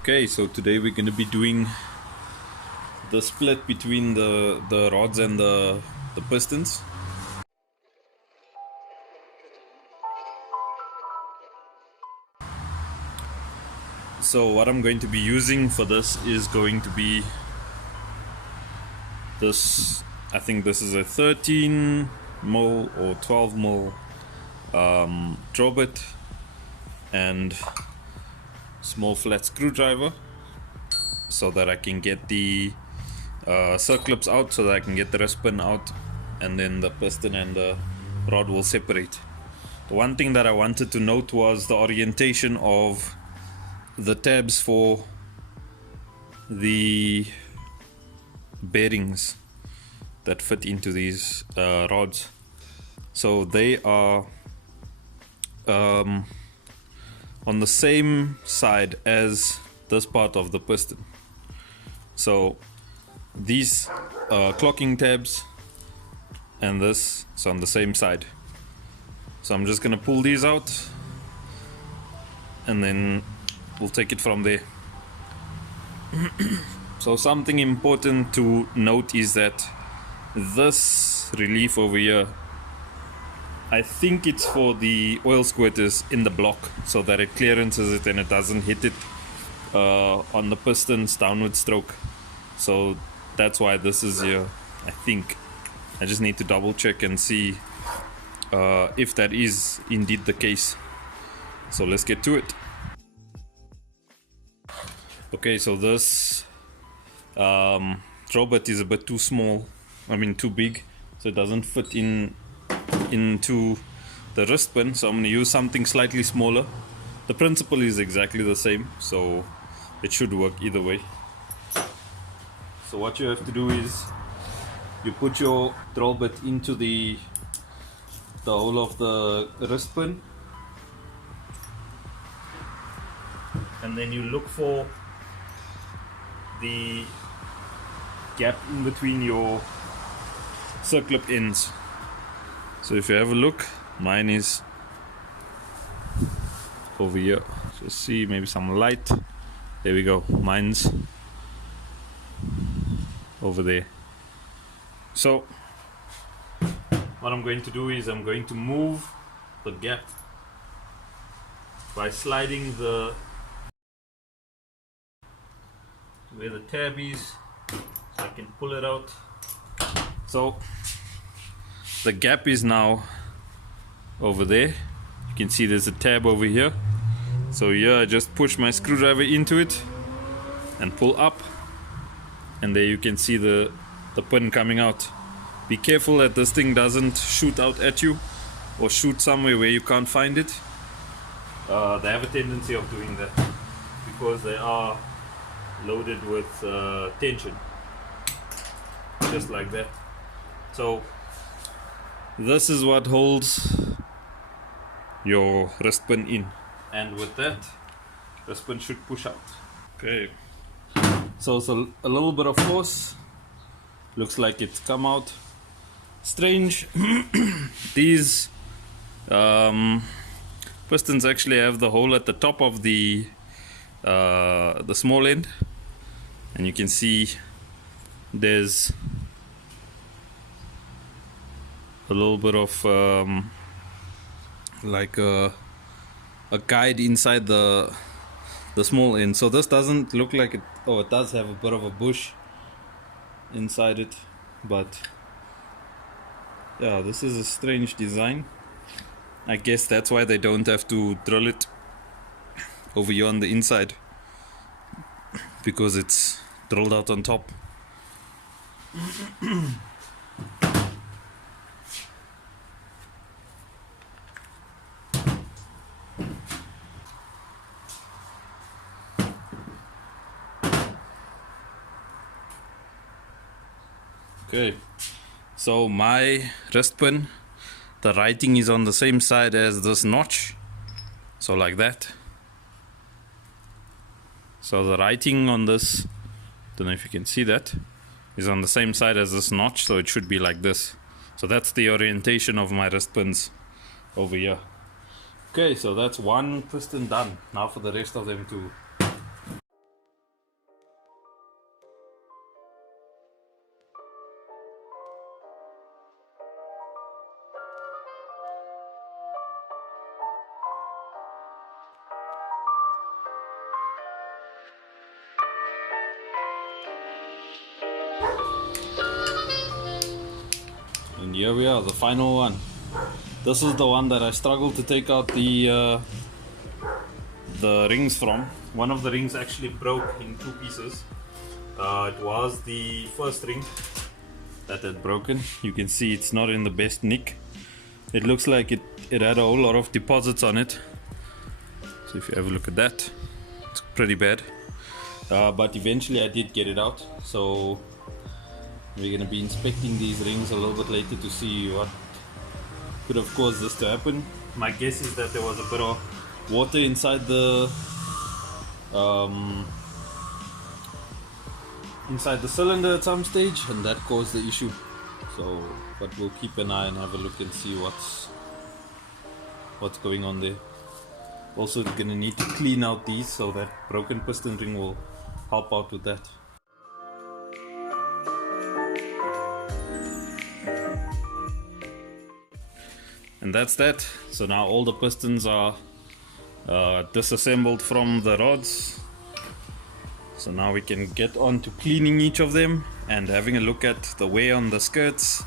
Okay, so today we're going to be doing the split between the rods and the pistons. So what I'm going to be using for this is going to be this. I think this is a 13 mil or 12 mil drill bit and small flat screwdriver, so that I can get the circlips out, so that I can get the rest pin out, and then the piston and the rod will separate. The one thing that I wanted to note was the orientation of the tabs for the bearings that fit into these rods. So they are on the same side as this part of the piston. So these clocking tabs and this is on the same side. So I'm just gonna pull these out and then we'll take it from there. So something important to note is that this relief over here, I think it's for the oil squirters in the block, so that it clearances it and it doesn't hit it on the piston's downward stroke. So that's why this is here, I think. I just need to double check and see if that is indeed the case. So let's get to it. Okay, so this drill bit is a bit too small, too big, so it doesn't fit into the wrist pin, so I'm going to use something slightly smaller. The principle is exactly the same, so it should work either way. So what you have to do is you put your drill bit into the hole of the wrist pin, and then you look for the gap in between your circlip ends. So if you have a look, mine is over here. So see, maybe some light. There we go. Mine's over there. So what I'm going to do is I'm going to move the gap by sliding the where the tab is, so I can pull it out. So the gap is now over there. You can see there's a tab over here. So here I just push my screwdriver into it and pull up, and there you can see the pin coming out. Be careful that this thing doesn't shoot out at you or shoot somewhere where you can't find it. They have a tendency of doing that because they are loaded with tension, just like that. So this is what holds your wrist pin in, and with that, wrist pin should push out. Okay, so it's a little bit of force. Looks like it's come out. Strange. These pistons actually have the hole at the top of the small end, and you can see there's a little bit of like a guide inside the small end. So this doesn't look like it. Oh, it does have a bit of a bush inside it, but yeah, this is a strange design. I guess that's why they don't have to drill it over here on the inside, because it's drilled out on top. Okay, so my wrist pin, the writing is on the same side as this notch, so like that. So the writing on this, don't know if you can see that, is on the same side as this notch, so it should be like this. So that's the orientation of my wrist pins over here. Okay, so that's one piston done. Now for the rest of them too. here we are, the final one. This is the one that I struggled to take out the rings from. One of the rings actually broke in two pieces. It was the first ring that had broken. You can see it's not in the best nick. It looks like it had a whole lot of deposits on it. So if you have a look at that, it's pretty bad. But eventually I did get it out. So we're going to be inspecting these rings a little bit later to see what could have caused this to happen. My guess is that there was a bit of water inside the cylinder at some stage, and that caused the issue. So, but we'll keep an eye and have a look and see what's going on there. Also, we're gonna need to clean out these, so that broken piston ring will help out with that. And that's that. So now all the pistons are disassembled from the rods. So now we can get on to cleaning each of them and having a look at the wear on the skirts.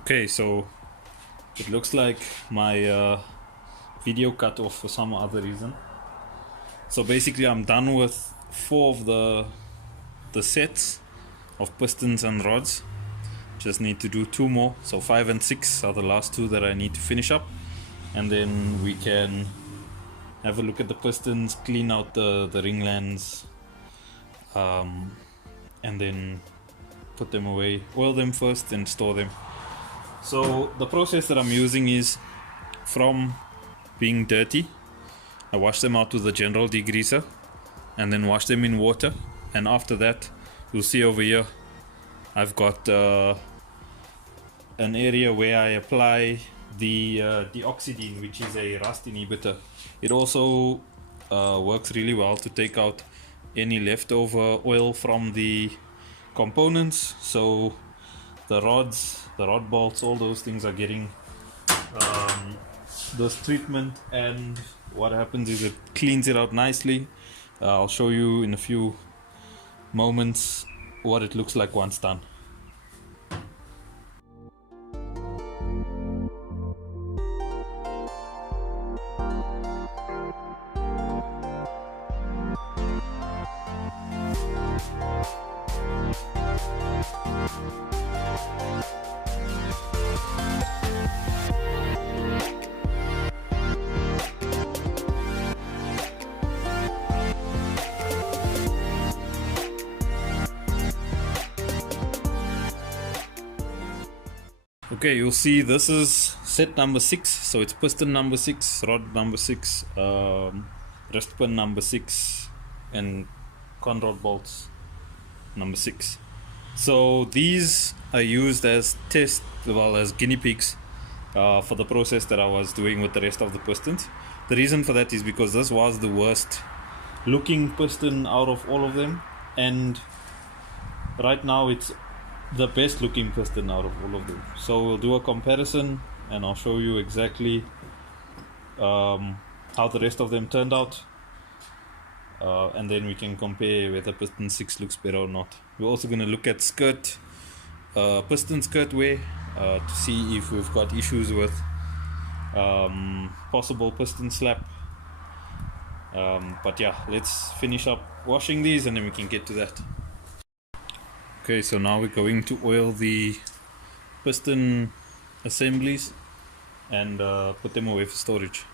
Okay, so it looks like my video cut off for some other reason. So basically I'm done with 4 of the sets of pistons and rods. Just need to do 2 more, so 5 and 6 are the last 2 that I need to finish up, and then we can have a look at the pistons, clean out the ringlands, and then put them away, oil them first and store them. So the process that I'm using is, from being dirty, I wash them out with a general degreaser and then wash them in water, and after that you'll see over here I've got an area where I apply the deoxidine, which is a rust inhibitor. It also works really well to take out any leftover oil from the components, so the rods, the rod bolts, all those things are getting this treatment, and what happens is it cleans it out nicely. I'll show you in a few moments what it looks like once done. Okay, you'll see this is set number 6, so it's piston number 6, rod number 6, wrist pin number 6, and Conrod bolts number 6. So these are used as test, well, as guinea pigs for the process that I was doing with the rest of the pistons. The reason for that is because this was the worst looking piston out of all of them, and right now it's the best looking piston out of all of them. So we'll do a comparison and I'll show you exactly how the rest of them turned out. and then we can compare whether piston 6 looks better or not. We're also going to look at skirt, piston skirt wear, to see if we've got issues with possible piston slap. But yeah, let's finish up washing these and then we can get to that. Okay, so now we're going to oil the piston assemblies and put them away for storage.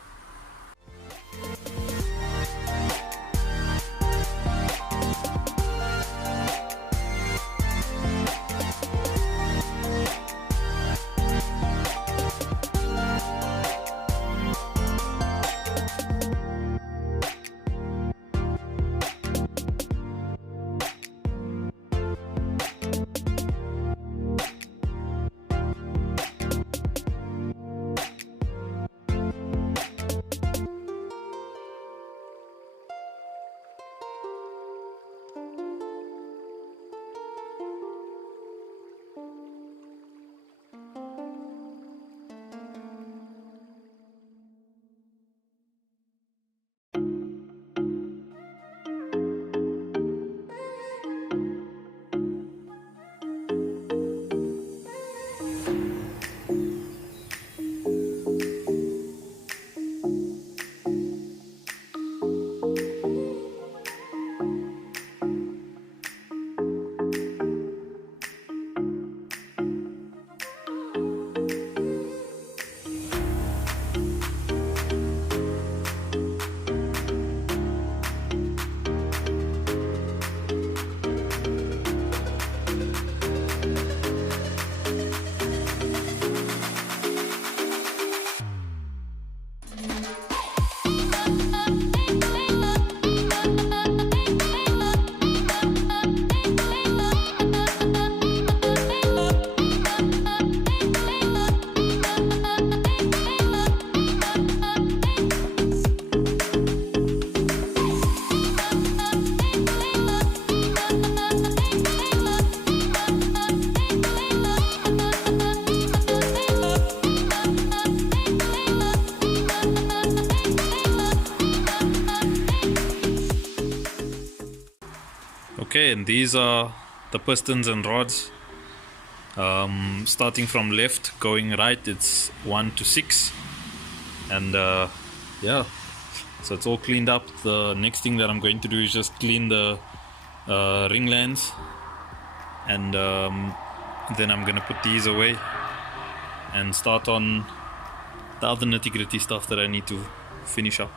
Okay, and these are the pistons and rods. Starting from left, going right, it's 1 to 6. And yeah, so it's all cleaned up. The next thing that I'm going to do is just clean the ring lands. And then I'm going to put these away and start on the other nitty-gritty stuff that I need to finish up.